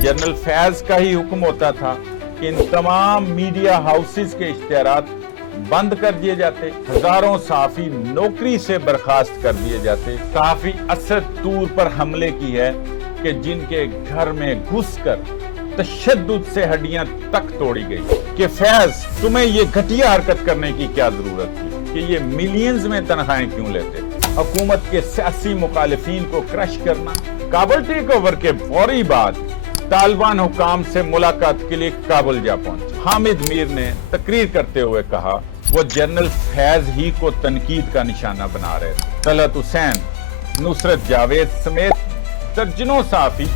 General Faiz का ही हुक्म होता था कि इन तमाम मीडिया हाउसेस के इश्तिहारात बंद कर दिए जाते, हजारों सहाफी नौकरी से बर्खास्त कर दिए जाते। काफी असद तूर पर हमले की है कि जिनके घर में घुसकर तशद्दुद से हड्डियां तक तोड़ी गई कि फैज तुम्हें ये घटिया हरकत करने की क्या जरूरत थी कि ये मिलियंस में तनख्वाहें क्यों लेते। हुकूमत के सियासी मुखालिफिन को क्रश करना। काबुल टेक ओवर के फौरी बाद तालिबान हुकाम से मुलाकात के लिए काबुल जा पहुंचे। हामिद मीर ने तकरीर करते हुए कहा वो जनरल फैज ही को तनकीद का निशाना बना रहे थे। तलत हुसैन, नुसरत जावेद समेत दर्जनों सहाफी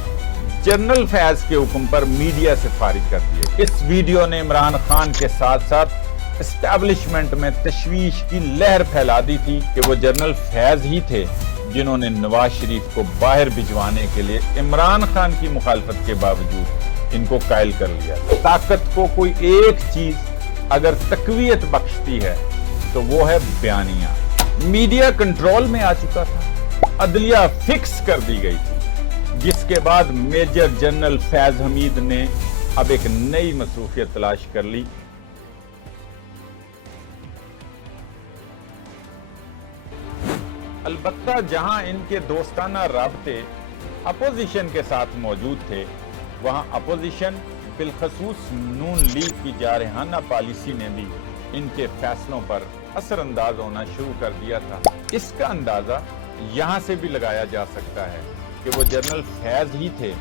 जनरल फैज के हुक्म पर मीडिया से फारिग कर दिए। इस वीडियो ने इमरान खान के साथ साथ एस्टैब्लिशमेंट में तशवीश की लहर फैला दी थी कि वो जनरल फैज ही थे जिन्होंने नवाज शरीफ को बाहर भिजवाने के लिए इमरान खान की मुखालफत के बावजूद इनको कायल कर लिया। ताकत को कोई एक चीज अगर तकवीयत बख्शती है तो वो है बयानिया। मीडिया कंट्रोल में आ चुका था, अदलिया फिक्स कर दी गई थी, जिसके बाद मेजर जनरल फैज हमीद ने अब एक नई मसरूफियत तलाश कर ली। अलबत्ता जहां इनके दोस्ताना राब्ते अपोजिशन के साथ मौजूद थे, वहां अपोजिशन बिलखसूस नून लीग की जारहाना पॉलिसी ने भी इनके फैसलों पर असरअंदाज होना शुरू कर दिया था। इसका अंदाजा यहां से भी लगाया जा सकता है कि वो जनरल फैज ही थे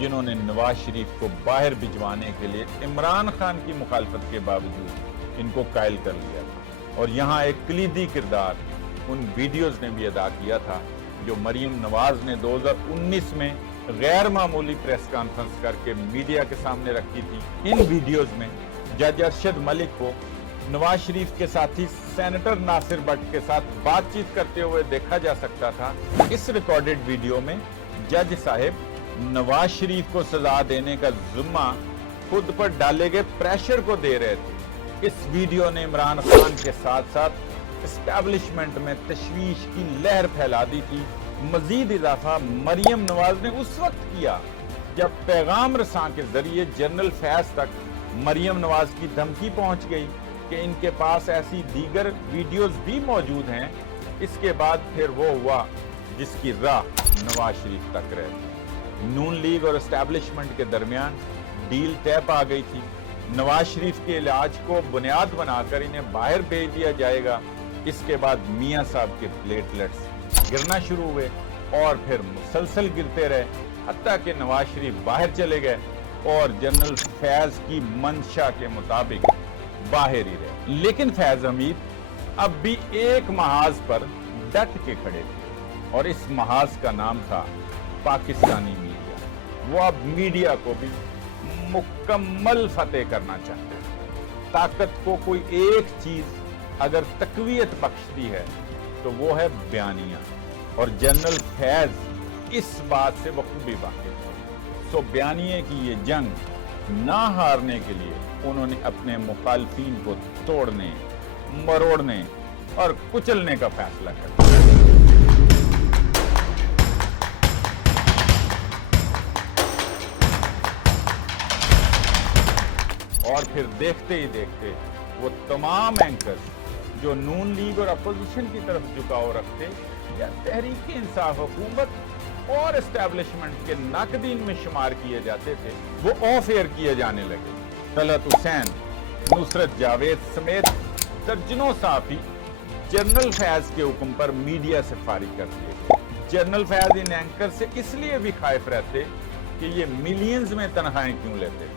जिन्होंने नवाज शरीफ को बाहर भिजवाने के लिए इमरान खान की मुखालफत के बावजूद इनको कायल कर लिया था। और यहाँ एक कलीदी किरदार उन वीडियोज ने भी अदा किया था जो मरियम नवाज ने 2019 में गैर मामूली प्रेस कॉन्फ्रेंस करके मीडिया के सामने रखी थी। इन वीडियोज में जज अरशद मलिक को नवाज शरीफ के साथी सेनेटर नासिर भट्ट के साथ बातचीत करते हुए देखा जा सकता था। इस रिकॉर्डेड वीडियो में जज साहिब नवाज शरीफ को सजा देने का जिम्मा खुद पर डाले गए प्रेशर को दे रहे थे। इस वीडियो ने इमरान खान के साथ साथ एस्टैब्लिशमेंट में तशवीश की लहर फैला दी थी। मजीद इजाफा मरियम नवाज ने उस वक्त किया जब पैगाम रसां के जरिए जनरल फैज तक मरियम नवाज की धमकी पहुंच गई कि इनके पास ऐसी दीगर वीडियोस भी मौजूद हैं। इसके बाद फिर वो हुआ जिसकी राह नवाज शरीफ तक रहे। नून लीग और एस्टैब्लिशमेंट के दरमियान डील तय पा गई थी। नवाज शरीफ के इलाज को बुनियाद बनाकर इन्हें बाहर भेज दिया जाएगा। इसके बाद मियां साहब के प्लेटलेट्स गिरना शुरू हुए और फिर मुसलसल गिरते रहे, हत्ता कि नवाज शरीफ बाहर चले गए और जनरल फैज की मंशा के मुताबिक बाहर ही रहे। लेकिन फैज हमीद अब भी एक महाज पर डट के खड़े थे और इस महाज का नाम था पाकिस्तानी मीडिया। वो अब मीडिया को भी मुकम्मल फतेह करना चाहते हैं। ताकत को कोई एक चीज अगर तकवीयत बख्शती है तो वो है बयानिया, और जनरल फैज इस बात से बखूबी वाकिफ है। सो बयानिए की ये जंग ना हारने के लिए उन्होंने अपने मुखालफिन को तोड़ने, मरोड़ने और कुचलने का फैसला कर लिया। और फिर देखते ही देखते वो तमाम एंकर्स जो नून लीग और अपोजिशन की तरफ झुकाव रखते या तहरीक इंसाफ हुकूमत और एस्टैब्लिशमेंट के नाकदीन में शुमार किए जाते थे, वो ऑफ एयर किए जाने लगे। तलत हुसैन, नुसरत जावेद समेत दर्जनों सहाफी जनरल फैज के हुक्म पर मीडिया से फारिग कर दिए। जनरल फैज इन एंकर से इसलिए भी खाइफ रहते कि ये मिलियंस में तनख्वाहें क्यों लेते।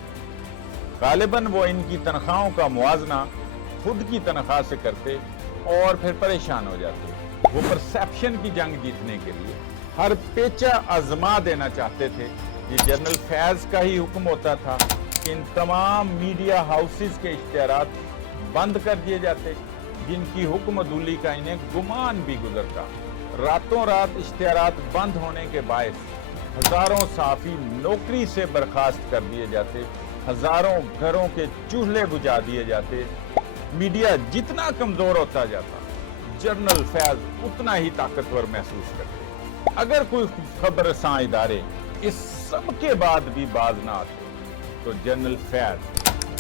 गालिबन वो इनकी तनख्वाहों का मुआवजा खुद की तनख्वाह से करते और फिर परेशान हो जाते। वो परसेप्शन की जंग जीतने के लिए हर पेचा आजमा देना चाहते थे। ये जनरल फैज का ही हुक्म होता था कि इन तमाम मीडिया हाउसेस के इश्तिहारात बंद कर दिए जाते जिनकी हुक्मदुली का इन्हें गुमान भी गुजरता। रातों रात इश्तिहारात बंद होने के बायस हजारों सहाफी नौकरी से बर्खास्त कर दिए जाते, हजारों घरों के चूल्हे बुझा दिए जाते। मीडिया जितना कमजोर होता जाता, जनरल फैज उतना ही ताकतवर महसूस करते। अगर कोई खबर रसां इदारे इस सबके बाद भी बाज ना आते तो जनरल फैज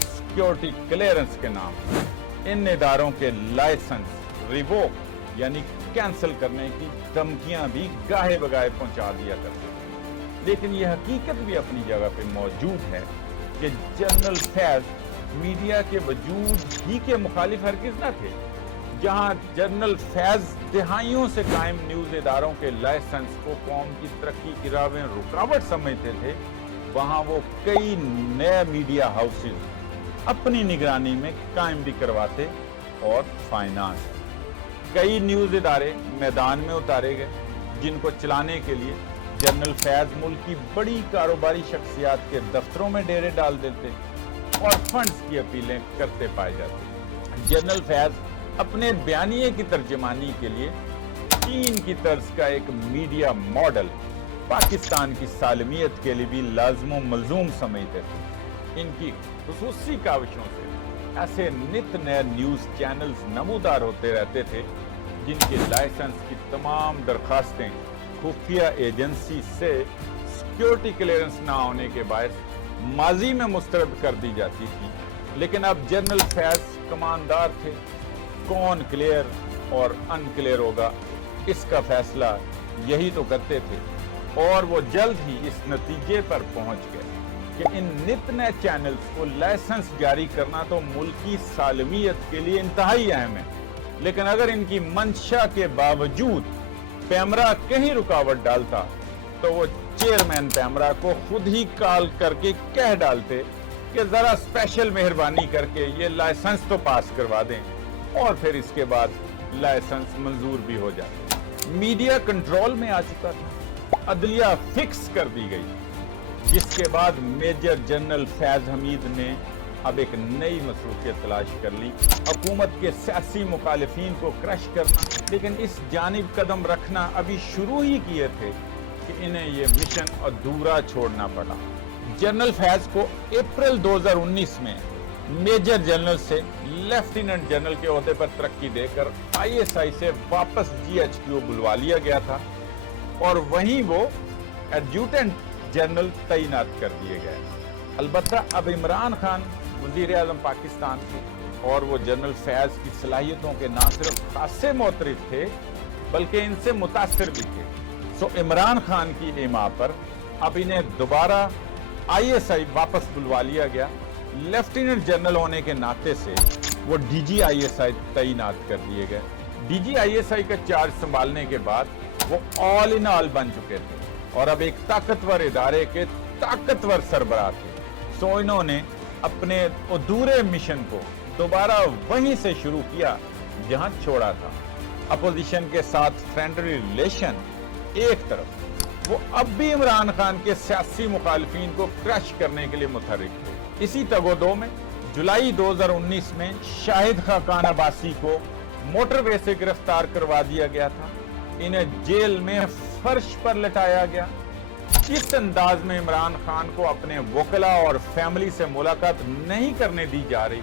सिक्योरिटी क्लियरेंस के नाम इन इदारों के लाइसेंस रिवोक यानी कैंसिल करने की धमकियां भी गाहे बगाहे पहुंचा दिया करते थे। लेकिन यह हकीकत भी अपनी जगह पे मौजूद है कि जनरल फैज मीडिया के वजूद ही के मुखालिफ हरगिज न थे। जहां जनरल फैज दहाइयों से कायम न्यूज इदारों के लाइसेंस को कौम की तरक्की की राह में रुकावट समझते थे, वहां वो कई नए मीडिया हाउसेज अपनी निगरानी में कायम भी करवाते और फाइनेंस कई न्यूज इदारे मैदान में उतारे गए, जिनको चलाने के लिए जनरल फैज मुल्क की बड़ी कारोबारी शख्सियात के दफ्तरों में डेरे डाल देते और फंड्स की अपीलें करते पाए जाते। जनरल फैज अपने बयानिए की तर्जमानी के लिए चीन की तर्ज का एक मीडिया मॉडल पाकिस्तान की सालमियत के लिए भी लाजमो मलजूम समझते थे। इनकी खुसूसी काविशों से ऐसे नित नए न्यूज चैनल्स नमूदार होते रहते थे जिनके लाइसेंस की तमाम दरखास्तें खुफिया एजेंसी से सिक्योरिटी क्लियरेंस ना होने के बायस माजी में मुस्तरद कर दी जाती थी। लेकिन अब जनरल फैज कमानदार थे, कौन क्लियर और अनक्लियर होगा इसका फैसला यही तो करते थे, और वो जल्द ही इस नतीजे पर पहुंच गए कि इन नित नए चैनल्स को लाइसेंस जारी करना तो मुल्की सालमियत के लिए इंतहाई अहम है, लेकिन अगर इनकी मंशा के बावजूद पैमरा कहीं रुकावट डालता तो वो चेयरमैन पैमरा को खुद ही कॉल करके कह डालते कि जरा स्पेशल मेहरबानी करके ये लाइसेंस तो पास करवा दें, और फिर इसके बाद लाइसेंस मंजूर भी हो जाए। मीडिया कंट्रोल में आ चुका था, अदलिया फिक्स कर दी गई, जिसके बाद मेजर जनरल फैज हमीद ने अब एक नई मसरूफियत तलाश कर ली, हुकूमत के सियासी मुखालिफिन को क्रश करना। लेकिन इस जानिब कदम रखना अभी शुरू ही किए थे कि इन्हें ये मिशन अधूरा छोड़ना पड़ा। जनरल फैज को अप्रैल 2019 में मेजर जनरल से लेफ्टिनेंट जनरल के ओहदे पर तरक्की देकर ISI से वापस GHQ बुलवा लिया गया था, और वहीं वो एडजुटेंट जनरल तैनात कर दिए गए। अलबत्ता अब इमरान खान वजीर आजम पाकिस्तान थे, और वो जनरल फैज की सलाहियतों के ना सिर्फ खासे मोतरिफ थे बल्कि इनसे मुतासिर भी थे। सो इमरान खान की इमा पर अब इन्हें दोबारा ISI वापस बुलवा लिया गया। लेफ्टिनेंट जनरल होने के नाते से वो DG ISI तैनात कर दिए गए। DG ISI का चार्ज संभालने के बाद वो ऑल इन ऑल बन चुके थे और अब एक ताकतवर इदारे के ताकतवर सरबराह थे। सो इन्होंने अपने अधूरे मिशन को दोबारा वहीं से शुरू किया जहां छोड़ा था। अपोजिशन के साथ फ्रेंडली रिलेशन एक तरफ, वो अब भी इमरान खान के सियासी मुखालिफिन को क्रश करने के लिए मुतहरिक थे। इसी तगोदो में जुलाई 2019 में शाहिद खाकान अब्बासी को मोटरवे से गिरफ्तार करवा दिया गया था। इन्हें जेल में फर्श पर लटाया गया। जिस अंदाज में इमरान खान को अपने वकला और फैमिली से मुलाकात नहीं करने दी जा रही,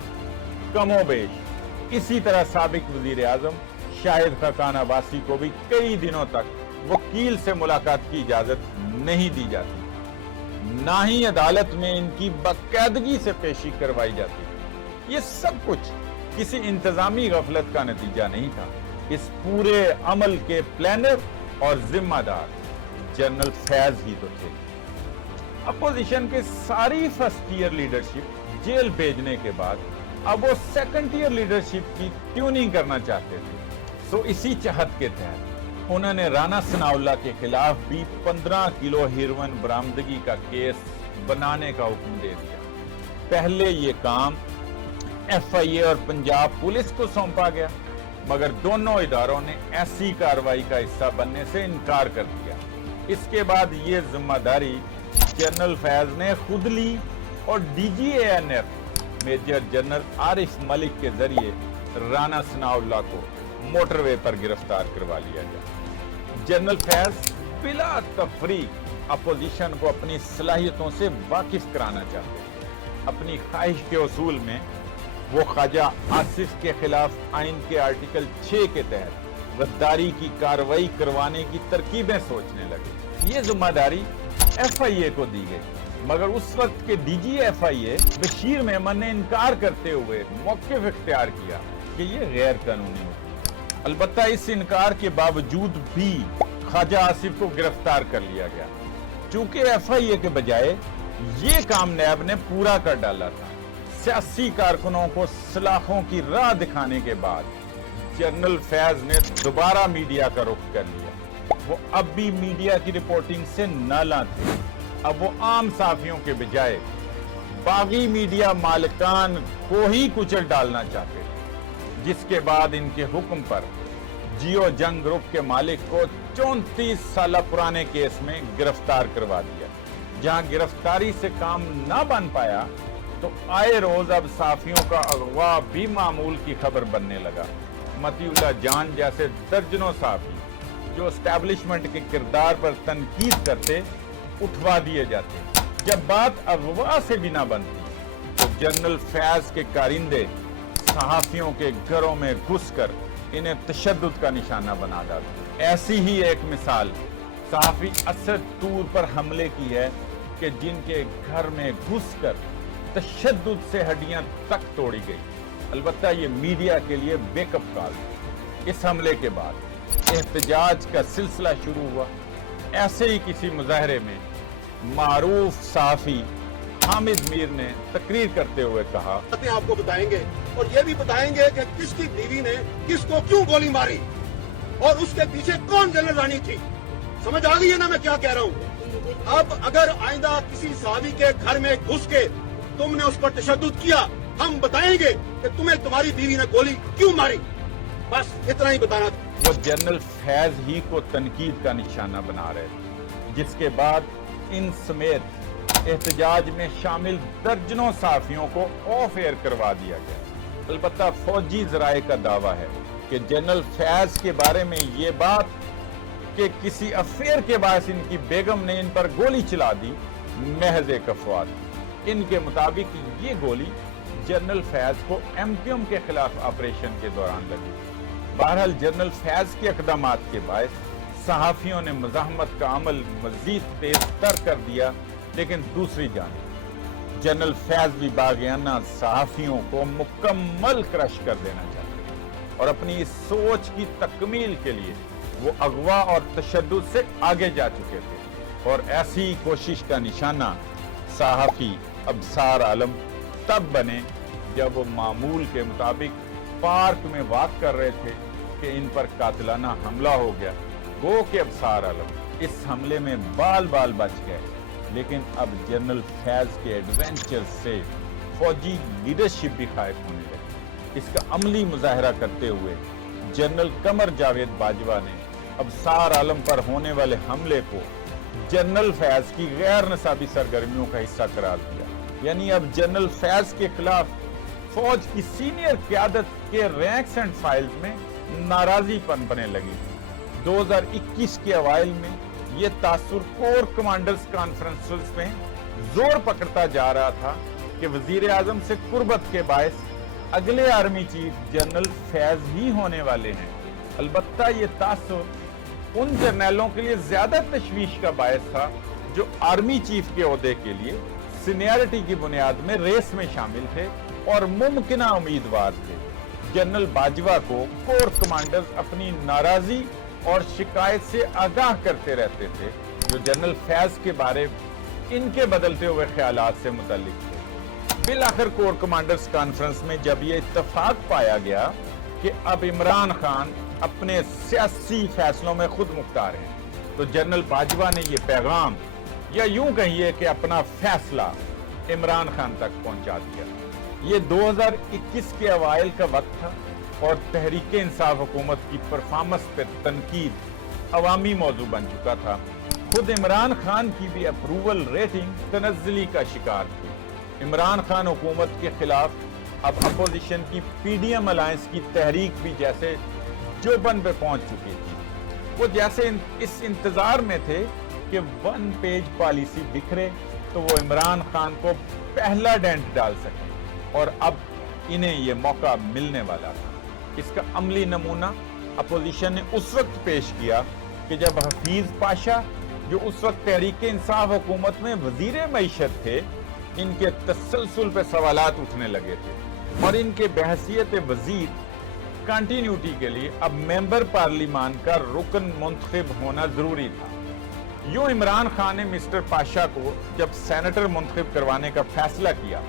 कमोबेश इसी तरह साबिक वजीर आजम शाहिद खाकान अब्बासी को भी कई दिनों तक वकील से मुलाकात की इजाजत नहीं दी जाती, ना ही अदालत में इनकी बाकायदगी से पेशी करवाई जाती। ये सब कुछ किसी इंतजामी गफलत का नतीजा नहीं था। इस पूरे अमल के प्लानर और जिम्मेदार जनरल फैज ही तो थे। अपोजिशन के सारी फर्स्ट ईयर लीडरशिप जेल भेजने के बाद अब वो सेकंड ईयर लीडरशिप की ट्यूनिंग करना चाहते थे। सो इसी चाहत के तहत उन्होंने राना सनाउल्लाह के खिलाफ भी 15 किलो हेरोइन बरामदगी का केस बनाने का हुक्म दे दिया। पहले ये काम FIA और पंजाब पुलिस को सौंपा गया, मगर दोनों इदारों ने ऐसी कार्रवाई का हिस्सा बनने से इनकार कर दिया। इसके बाद ये जिम्मेदारी जनरल फैज ने खुद ली और DG ANF major general Arif Malik के जरिए राना सनाउल्लाह को मोटरवे पर गिरफ्तार करवा लिया गया। जनरल फैज बिला तफरीक अपोजिशन को अपनी सलाहियतों से वाकिफ कराना चाहते थे। अपनी ख्वाहिश के उसूल में वो ख्वाजा आसिफ के खिलाफ आइन के आर्टिकल 6 के तहत गद्दारी की कार्रवाई करवाने की तरकीबें सोचने लगे। ये जिम्मेदारी FIA को दी गई, मगर उस वक्त के DG FIA बशीर मेमन ने इनकार करते हुए मौक़िफ़ इख्तियार किया कि ये गैर कानूनी हो। अलबत्ता इस इनकार के बावजूद भी ख्वाजा आसिफ को गिरफ्तार कर लिया गया। चूंकि FIA के बजाय ये काम नैब ने पूरा कर डाला था। सियासी कारकुनों को सलाखों की राह दिखाने के बाद जनरल फैज ने दोबारा मीडिया का रुख कर लिया। वो अब भी मीडिया की रिपोर्टिंग से नाला थे। अब वो आम साफियों के बजाय बागी मीडिया मालिकान को ही कुचल डालना चाहते थे, जिसके बाद इनके हुक्म पर जियो जंग ग्रुप के मालिक को 34 साल पुराने केस में गिरफ्तार करवा दिया। जहां गिरफ्तारी से काम ना बन पाया तो आए रोज अब साफियों का अगवा भी मामूल की खबर बनने लगा। मतीउल्लाह जान जैसे दर्जनों साफी जो एस्टैब्लिशमेंट के किरदार पर तनकीद करते उठवा दिए जाते। जब बात अगवा से भी ना बनती तो जनरल फैज के कारिंदे सहाफियों के घरों में घुसकर इन्हें तशद्दुद का निशाना बना डालते। ऐसी ही एक मिसाल सहाफी असद तूर पर हमले की है कि जिनके घर में घुसकर तशद्दुद से हड्डियां तक तोड़ी गई। अलबत्ता ये मीडिया के लिए बेकअप कॉल। इस हमले के बाद एहतजाज का सिलसिला शुरू हुआ। ऐसे ही किसी मुजाहरे में मारूफ सहाफी हामिद मीर ने तकरीर करते हुए कहा, आपको बताएंगे और ये भी बताएंगे कि किसकी बीवी ने किसको क्यों गोली मारी और उसके पीछे कौन जनरल रानी थी। समझ आ गई है ना मैं क्या कह रहा हूँ। अब अगर आइंदा किसी सहाबी के घर में घुस के तुमने उस पर तशद्दुद किया, हम बताएंगे कि तुम्हें तुम्हारी बीवी ने गोली क्यों मारी। बस इतना ही बताना था। वो जनरल फैज ही को तनकीद का निशाना बना रहे थे, जिसके बाद इन समेत एहतजाज में शामिल दर्जनों साफियों को ऑफ एयर करवा दिया गया। अलबत्ता फौजी जराए का दावा है कि जनरल फैज के बारे में ये बात कि किसी अफेयर के बायस इनकी बेगम ने इन पर गोली चला दी महज एक अफवाह थी। इनके मुताबिक ये गोली जनरल फैज को MQM के खिलाफ ऑपरेशन के दौरान लगी। बहरहाल जनरल फैज के इक़दामात के बायस सहाफियों ने मुज़ाहमत का अमल मजीद तेज तर कर दिया, लेकिन दूसरी जानिब जनरल फैज भी बागियाना सहाफियों को मुकम्मल क्रश कर देना चाहते हैं और अपनी इस सोच की तकमील के लिए वो अगवा और तशद्दुद से आगे जा चुके थे। और ऐसी कोशिश का निशाना सहाफी अबसार आलम तब बने जब वो मामूल के मुताबिक पार्क में वाक कर रहे थे कि इन पर कातिलाना हमला हो गया। गो के अबसार आलम इस हमले में बाल बाल बच गए, लेकिन अब जनरल फैज के एडवेंचर से फौजी लीडरशिप भी खायफ होने लगी। इसका अमली मुजाहरा करते हुए जनरल कमर जावेद बाजवा ने अबसार आलम पर होने वाले हमले को जनरल फैज की गैर नसाबी सरगर्मियों का हिस्सा करार दिया। यानी अब जनरल फैज के खिलाफ फौज की सीनियर क़यादत के रैंक्स एंड फाइल्स में नाराजगी पनपने लगी। 2021 के अवाइल में ये तासुर कोर कमांडर्स कॉन्फ्रेंसेस में जोर पकड़ता जा रहा था कि वजीर आजम से कुर्बत के बायस अगले आर्मी चीफ जनरल फैज ही होने वाले हैं। अलबत्ता ये तासुर उन जर्नलों के लिए ज्यादा तशवीश का बायस था जो आर्मी चीफ के ओहदे के लिए सीनियरिटी की बुनियाद में रेस में शामिल थे और मुमकिना उम्मीदवार थे। जनरल बाजवा को कोर कमांडर्स अपनी नाराजगी और शिकायत से आगाह करते रहते थे, जो जनरल फैज के बारे इनके बदलते हुए ख्यालात से मुतल्लिक थे। बिल आखिर कोर कमांडर्स कॉन्फ्रेंस में जब ये इत्तफाक पाया गया कि अब इमरान खान अपने सियासी फैसलों में खुद मुख्तार हैं, तो जनरल बाजवा ने ये पैगाम या यूं कहिए कि अपना फैसला इमरान खान तक पहुंचा दिया। ये 2021 के अवाइल का वक्त था और तहरीक इंसाफ हुकूमत की परफॉर्मेंस पर तनकीद अवामी मौजू बन चुका था। खुद इमरान खान की भी अप्रूवल रेटिंग तनज़्ज़ुली का शिकार थी। इमरान खान हुकूमत के खिलाफ अब अपोजिशन की PDM अलायंस की तहरीक भी जैसे जोबन पे पहुंच चुकी थी। वो जैसे इस इंतजार में थे कि 1 पेज पॉलिसी बिखरे तो वो इमरान खान को पहला डेंट डाल सके, और अब इन्हें ये मौका मिलने वाला था। इसका अमली नमूना अपोजिशन ने उस वक्त पेश किया कि जब हफीज पाशा जो उस वक्त तहरीक इंसाफ हुकूमत में वजीर मईशत थे, इनके तसलसल पे सवालात उठने लगे थे और इनके बहसियत वजीर कंटिन्यूटी के लिए अब मेंबर पार्लिमान का रुकन मुंतखब होना जरूरी था। यूं इमरान खान ने मिस्टर पाशा को जब सेनेटर मुंतखब करवाने का फैसला किया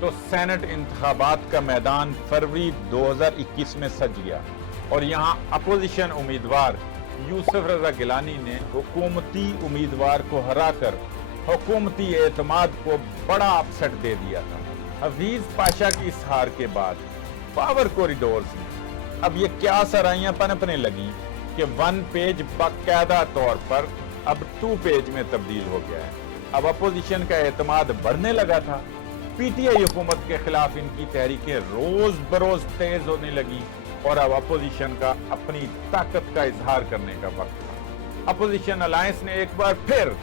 तो सेनेट इंतखाबात का मैदान फरवरी 2021 में सज गया और यहाँ अपोजिशन उम्मीदवार यूसुफ रजा गिलानी ने हुकूमती उम्मीदवार को हराकर हुकूमती एतमाद को बड़ा अपसेट दे दिया था। हफीज पाशा की इस हार के बाद पावर कॉरिडोर्स में अब ये क्या सराइयां पनपने लगी कि 1 पेज बाकायदा तौर पर अब 2 पेज में तब्दील हो गया है। अब अपोजिशन का एतमाद बढ़ने लगा था। पीटीआई हुकूमत के खिलाफ इनकी तहरीकें रोज बरोज तेज होने लगी और अब अपोजिशन का अपनी ताकत का इजहार करने का वक्त था। अपोजिशन अलायंस ने एक बार फिर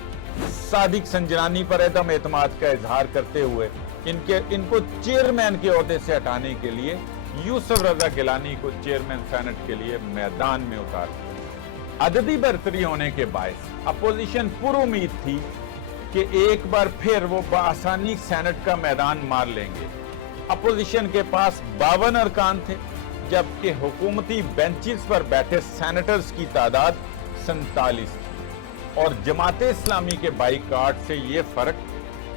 सादिक संजरानी पर अदम एतमाद का इजहार करते हुए इनको चेयरमैन के ओहदे से हटाने के लिए यूसुफ रजा गिलानी को चेयरमैन सेनेट के लिए मैदान में उतार दिया। अददी बरतरी होने के बायस अपोजिशन पुरुमीद थी कि एक बार फिर वो बआसानी सेनेट का मैदान मार लेंगे। अपोजिशन के पास 52 अरकान थे जबकि हुकूमती बेंचेस पर बैठे सेनेटर्स की तादाद 47 थी और जमाते इस्लामी के बाइकाट से ये फर्क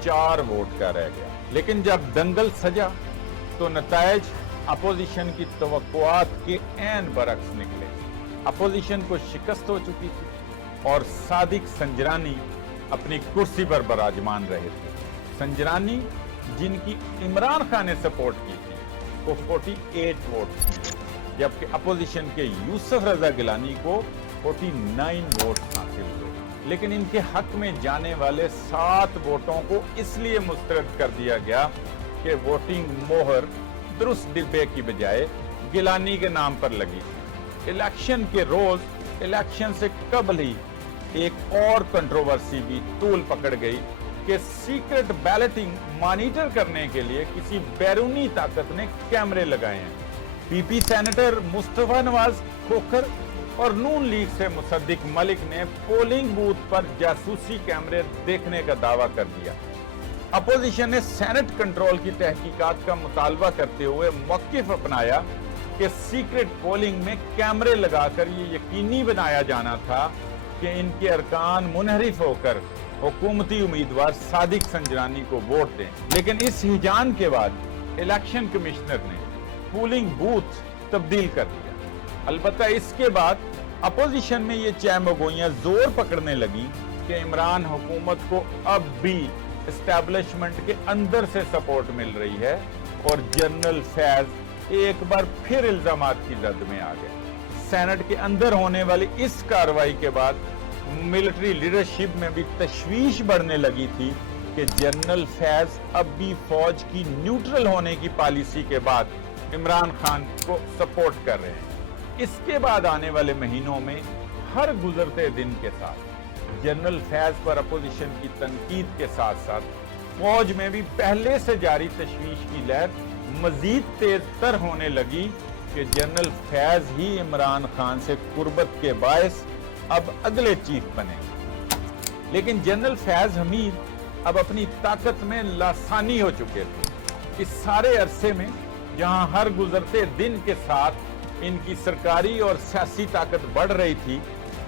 4 वोट का रह गया। लेकिन जब दंगल सजा तो नतायज अपोजिशन की तवक्कुआत के ऐन बरक्स निकले। अपोजिशन को शिकस्त हो चुकी थी और सादिक संजरानी अपनी कुर्सी पर बराजमान रहे थे। संजरानी जिनकी इमरान खान ने सपोर्ट की थी को 48 वोट मिले जबकि अपोजिशन के यूसुफ रजा गिलानी को 49 वोट हासिल हुए। लेकिन इनके हक में जाने वाले 7 वोटों को इसलिए मुस्तरद कर दिया गया कि वोटिंग मोहर दुरुस्त डिब्बे की बजाय गिलानी के नाम पर लगी थी। इलेक्शन के रोज इलेक्शन से कबल ही एक और कंट्रोवर्सी भी तूल पकड़ गई कि सीक्रेट बैलेटिंग मॉनिटर करने के लिए किसी बैरूनी ताकत ने कैमरे लगाए हैं। पीपी सेनेटर मुस्तफा नवाज खोखर और नून लीग से मुसद्दिक मलिक ने पोलिंग बूथ पर जासूसी कैमरे देखने का दावा कर दिया। अपोजिशन ने सेनेट कंट्रोल की तहकीकात का मुतालबा करते हुए मौकिफ अपनाया कि सीक्रेट पोलिंग में कैमरे लगाकर ये यकीनी बनाया जाना था कि इनके अरकान मुनहरिफ होकर हुकूमती उम्मीदवार सादिक संजरानी को वोट दें। लेकिन इस हिजान के बाद इलेक्शन कमिश्नर ने पोलिंग बूथ तब्दील कर दिया। अलबत्ता इसके बाद अपोजिशन में ये चैमगोइयां जोर पकड़ने लगी कि इमरान हुकूमत को अब भी एस्टैब्लिशमेंट के अंदर से सपोर्ट मिल रही है और जनरल फैज एक बार फिर इल्जामात की जद में आ गए। सेनेट के अंदर होने वाली इस कार्रवाई के बाद मिलिट्री लीडरशिप में भी तशवीश बढ़ने लगी थी कि जनरल फैज अब भी फौज की न्यूट्रल होने की पॉलिसी के बाद इमरान खान को सपोर्ट कर रहे हैं। इसके बाद आने वाले महीनों में हर गुजरते दिन के साथ जनरल फैज पर अपोजिशन की तनकीद के साथ साथ फौज में भी पहले से जारी तशवीश की लहर मजीद तेज तर होने लगी कि जनरल फैज ही इमरान खान से कुर्बत के बायस अब अगले चीफ बने। लेकिन जनरल फैज हमीद अब अपनी ताकत में लासानी हो चुके थे। इस सारे अरसे में जहां हर गुजरते दिन के साथ इनकी सरकारी और सियासी ताकत बढ़ रही थी,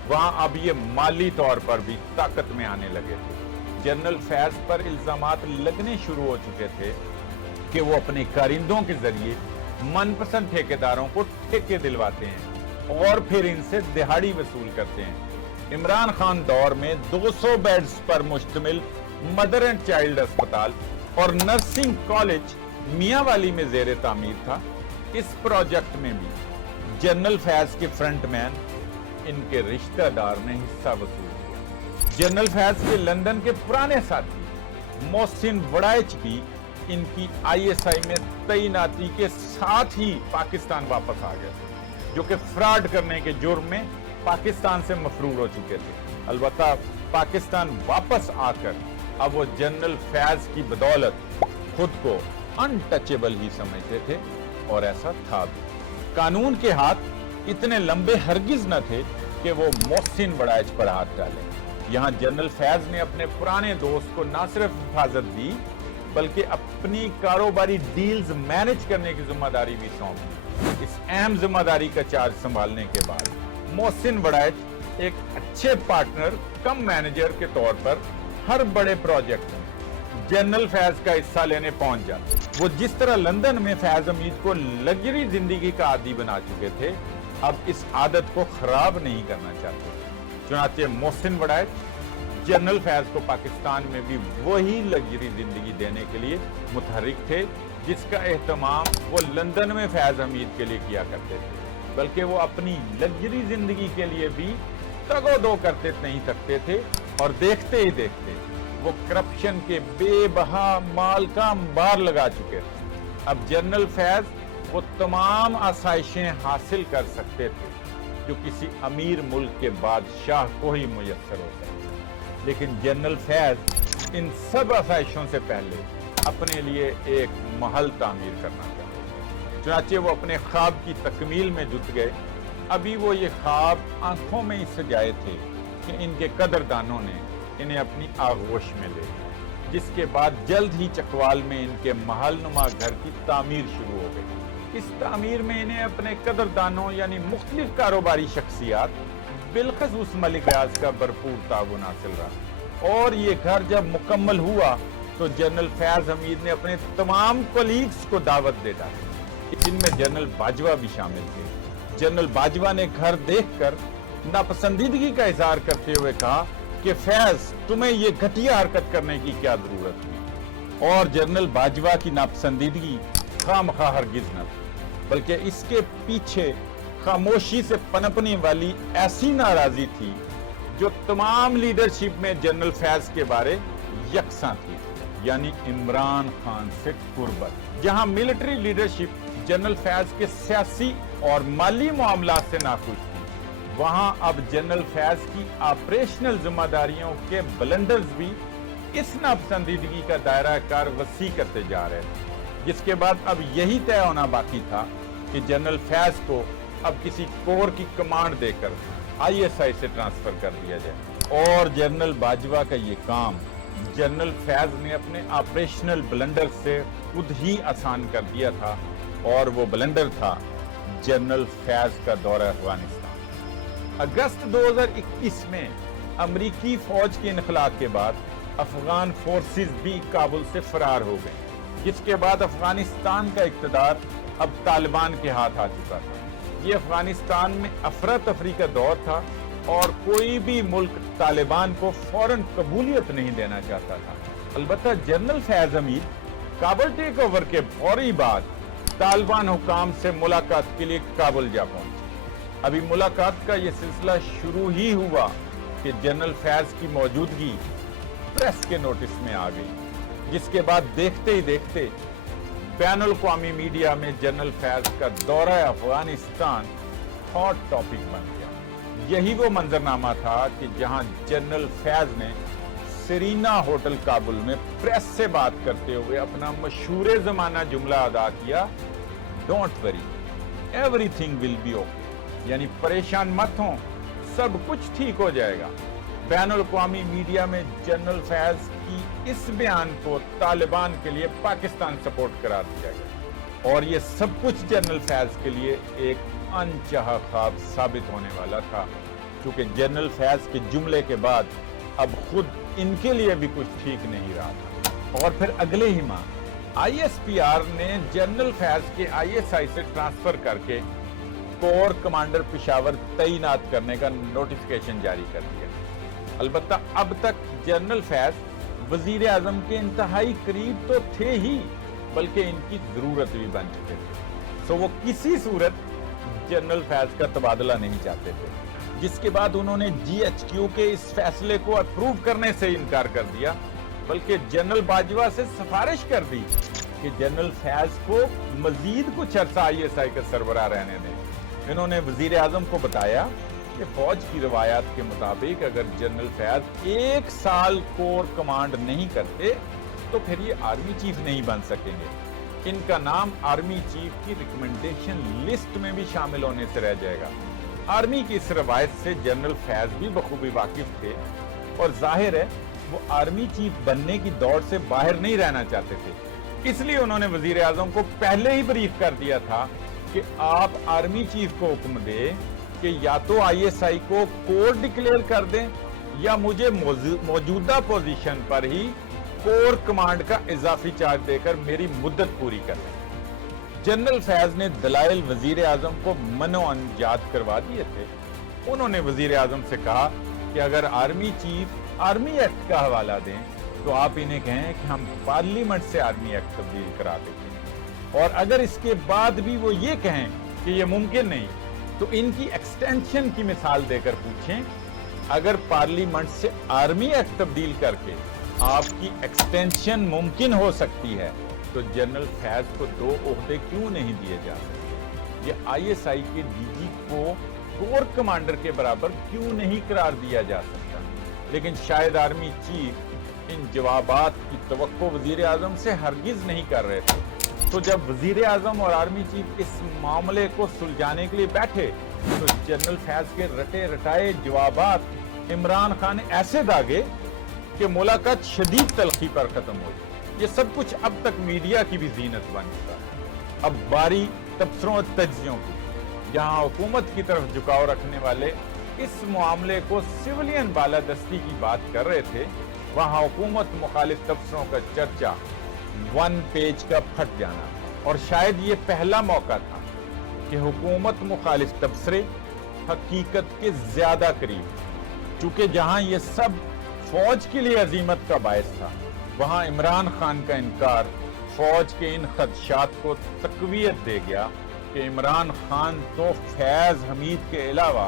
वहां अब ये माली तौर पर भी ताकत में आने लगे थे। जनरल फैज पर इल्जामात लगने शुरू हो चुके थे कि वो अपने कारिंदों के जरिए मनपसंद ठेकेदारों को ठेके दिलवाते हैं और फिर इनसे दिहाड़ी वसूल करते हैं। इमरान खान दौर में 200 बेड्स पर मुश्तमिल मदर एंड चाइल्ड अस्पताल और नर्सिंग कॉलेज मियांवाली में जेर तामीर था। इस प्रोजेक्ट में भी जनरल फैज के फ्रंटमैन इनके रिश्तेदार ने हिस्सा वसूल किया। जनरल फैज के लंदन के पुराने साथी मोहसिन वड़ाइच भी इनकी आईएसआई में तैनाती के साथ ही पाकिस्तान वापस आ गए, जो कि फ्रॉड करने के जुर्म में पाकिस्तान से मफरूर हो चुके थे। अलबत्ता पाकिस्तान वापस आकर अब वो जनरल फैज की बदौलत खुद को अनटचेबल ही समझते थे और ऐसा था भी। कानून के हाथ इतने लंबे हरगिज न थे कि वो मोहसिन वड़ाइच पर हाथ डालें, यहाँ जनरल फैज ने अपने पुराने दोस्त को न सिर्फ हिफाजत दी बल्कि अपनी कारोबारी डील्स मैनेज करने की जिम्मेदारी भी सौंप दी। इस अहम जिम्मेदारी का चार्ज संभालने के बाद मोहसिन वड़ैच एक अच्छे पार्टनर कम मैनेजर के तौर पर हर बड़े प्रोजेक्ट में जनरल फैज का हिस्सा लेने पहुंच जाते। वो जिस तरह लंदन में फैज हमीद को लग्जरी जिंदगी का आदी बना चुके थे, अब इस आदत को खराब नहीं करना चाहते। चुनाचे मोहसिन वड़ैच जनरल फैज को पाकिस्तान में भी वही लग्जरी जिंदगी देने के लिए मुतहरिक थे जिसका एहतमाम वो लंदन में फैज हमीद के लिए किया करते थे, बल्कि वो अपनी लग्जरी जिंदगी के लिए भी तगोदो करते नहीं सकते थे। और देखते ही देखते वो करप्शन के बेबहा माल का अंबार लगा चुके थे। अब जनरल फैज वो तमाम आसाइशें हासिल कर सकते थे जो किसी अमीर मुल्क के बादशाह को ही मुयस्सर हो सकते, लेकिन जनरल फैज इन सब आसाइशों से पहले अपने लिए एक महल तामीर करना चाहते। चुनाचे वो अपने ख्वाब की तकमील में जुट गए। अभी वो ये ख्वाब आंखों में ही सजाए थे कि इनके कदरदानों ने इन्हें अपनी आगोश में ले लिया, जिसके बाद जल्द ही चकवाल में इनके महलनुमा घर की तामीर शुरू हो गई। इस तामीर में इन्हें अपने कदरदानों यानी मुख्तलिफ कारोबारी शख्सियात बिलखसूस मलिक रियाज का भरपूर ताउन हासिल रहा। और ये घर जब मुकम्मल हुआ तो जनरल फैज हमीद ने अपने तमाम कोलीग्स को दावत दे डाली, जिनमें जनरल बाजवा भी शामिल थे। जनरल बाजवा ने घर देखकर नापसंदीदगी का इजहार करते हुए कहा कि फैज, तुम्हें ये घटिया हरकत करने की क्या जरूरत थी। और जनरल बाजवा की नापसंदीदगी खामखा हरगिज न थी, बल्कि इसके पीछे खामोशी से पनपने वाली ऐसी नाराजी थी जो तमाम लीडरशिप में जनरल फैज के बारे यकसा थी, यानी इमरान खान से कुर्बत। जहां मिलिट्री लीडरशिप जनरल फैज के सियासी और माली मामलात से नाखुश थी, वहां अब जनरल फैज की ऑपरेशनल जिम्मेदारियों के ब्लंडर्स भी इस नापसंदीदगी का दायरा कार वसी करते जा रहे थे, जिसके बाद अब यही तय होना बाकी था कि जनरल फैज को अब किसी कोर की कमांड देकर आईएसआई से ट्रांसफर कर दिया जाए। और जनरल बाजवा का ये काम जनरल फैज ने अपने ऑपरेशनल ब्लंडर से खुद ही आसान कर दिया था, और वो ब्लंडर था जनरल फैज का दौरा अफगानिस्तान। अगस्त 2021 में अमरीकी फौज के इनखला के बाद अफगान फोर्सेस भी काबुल से फरार हो गए, जिसके बाद अफगानिस्तान का इक़्तिदार अब तालिबान के हाथ आ चुका था। ये अफगानिस्तान में अफरा तफरी का दौर था और कोई भी मुल्क तालिबान को फौरन कबूलियत नहीं देना चाहता था। अलबत्ता general Faiz Hameed Kabul take over के फौरी बाद तालिबान हुकाम से मुलाकात के लिए काबुल जा पहुंचे। अभी मुलाकात का ये सिलसिला शुरू ही हुआ कि जनरल फैज की मौजूदगी प्रेस के नोटिस में आ गई, जिसके बाद देखते ही देखते बैनुल अक़वामी मीडिया में जनरल फैज का दौरा अफगानिस्तान हॉट टॉपिक बन गया। यही वो मंजरनामा था कि जहां जनरल फैज ने सेरीना होटल काबुल में प्रेस से बात करते हुए अपना मशहूर जमाना जुमला अदा किया, don't worry everything will be okay, यानी परेशान मत हो, सब कुछ ठीक हो जाएगा। बैनुल अक़वामी मीडिया में जनरल फैज की इस बयान को तालिबान के लिए पाकिस्तान सपोर्ट करार दिया गया, और ये सब कुछ जनरल फैज के लिए एक अनचाहा ख्वाब साबित होने वाला था, क्योंकि जनरल फैज के जुमले के बाद अब खुद इनके लिए भी कुछ ठीक नहीं रहा था। और फिर अगले ही माह आईएसपीआर ने जनरल फैज के आईएसआई से ट्रांसफर करके कोर कमांडर पेशावर तैनात करने का नोटिफिकेशन जारी कर दिया। अलबत्ता अब तक जनरल फैज वजीर आजम के इंतहाई करीब तो थे ही, बल्कि इनकी जरूरत भी बन चुके थे। सो वो किसी सूरत जनरल फैज का तबादला नहीं चाहते थे, जिसके बाद उन्होंने जीएचक्यू के इस फैसले को अप्रूव करने से इनकार कर दिया, बल्कि जनरल बाजवा से सिफारिश कर दी कि जनरल फैज को मजीद कुछ अर्सा आईएसआई का सरबराह रहने दें। इन्होंने वजीर आजम को बताया कि फौज की रवायात के मुताबिक अगर जनरल फैज 1 साल कोर कमांड नहीं करते तो फिर ये आर्मी चीफ नहीं बन सकेंगे। इनका नाम आर्मी चीफ की रिकमेंडेशन लिस्ट में भी शामिल होने से रह जाएगा। आर्मी की इस रवायत से जनरल फैज भी बखूबी वाकिफ थे और जाहिर है वो आर्मी चीफ बनने की दौड़ से बाहर नहीं रहना चाहते थे। इसलिए उन्होंने वजीर आजम को पहले ही ब्रीफ कर दिया था कि आप आर्मी चीफ को हुक्म दें कि या तो ISI को कोर डिक्लेयर कर दें या मुझे मौजूदा पोजीशन पर ही कोर कमांड का इजाफी चार्ज देकर मेरी मुद्दत पूरी कर दें। जनरल फैज ने दलाइल वजीर आजम को मनोअन याद करवा दिए थे। उन्होंने वजीर आजम से कहा कि अगर आर्मी चीफ आर्मी एक्ट का हवाला दें तो आप इन्हें कहें कि हम पार्लियामेंट से आर्मी एक्ट तब्दील करा देते हैं, और अगर इसके बाद भी वो ये कहें कि ये मुमकिन नहीं तो इनकी एक्सटेंशन की मिसाल देकर पूछें, अगर पार्लियामेंट से आर्मी एक्ट तब्दील करके आपकी एक्सटेंशन मुमकिन हो सकती है तो जनरल फैज को 2 ओहदे क्यों नहीं दिए जा सकते? ये ISI के DG को कोर कमांडर के बराबर क्यों नहीं करार दिया जा सकता? लेकिन शायद आर्मी चीफ इन जवाबात की तवक्को वजीर आजम से हरगिज नहीं कर रहे थे। तो जब वजीर आजम और आर्मी चीफ इस मामले को सुलझाने के लिए बैठे तो जनरल फैज के रटे रटाए जवाबात इमरान खान ने ऐसे दागे कि मुलाकात शदीद तलखी पर खत्म हुई। ये सब कुछ अब तक मीडिया की भी जीनत बन चुका है। अब बारी तबसरों और तज्जियों की, जहां हुकूमत की तरफ झुकाव रखने वाले इस मामले को सिविलियन बालादस्ती की बात कर रहे थे, वहां हुकूमत मुखालिफ तबसरों का चर्चा 1 पेज का फट जाना। और शायद ये पहला मौका था कि हुकूमत मुखालिफ तबसरे हकीकत के ज्यादा करीब, चूंकि जहां ये सब फौज के लिए अजीमत का बायस था, वहां इमरान खान का इनकार फौज के इन खदशात को तकवीयत दे गया कि इमरान खान तो फैज हमीद के अलावा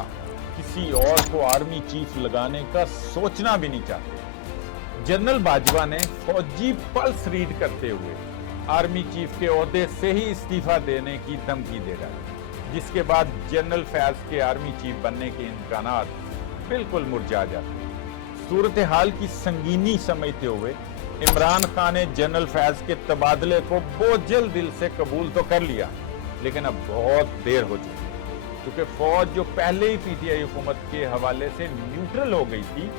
किसी और को आर्मी चीफ लगाने का सोचना भी नहीं चाहते। जनरल बाजवा ने फौजी पल्स रीड करते हुए आर्मी चीफ के ओहदे से ही इस्तीफा देने की धमकी दे डाली, जिसके बाद जनरल फैज के आर्मी चीफ बनने के इम्कानात बिल्कुल मुरझा जाते। सूरत हाल की संगीनी समझते हुए इमरान खान ने जनरल फैज के तबादले को बोझल दिल से कबूल तो कर लिया, लेकिन अब बहुत देर हो चुकी है, क्योंकि फौज जो पहले ही PTI हुकूमत के हवाले से न्यूट्रल हो गई थी,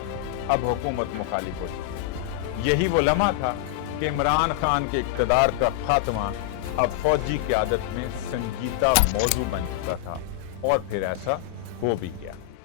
अब हुकूमत मुखालिफ हो चुकी। यही वो लम्हा था कि इमरान खान के इक़्तिदार का खात्मा अब फौजी क़यादत में संजीदा मौजू बन चुका था, और फिर ऐसा हो भी गया।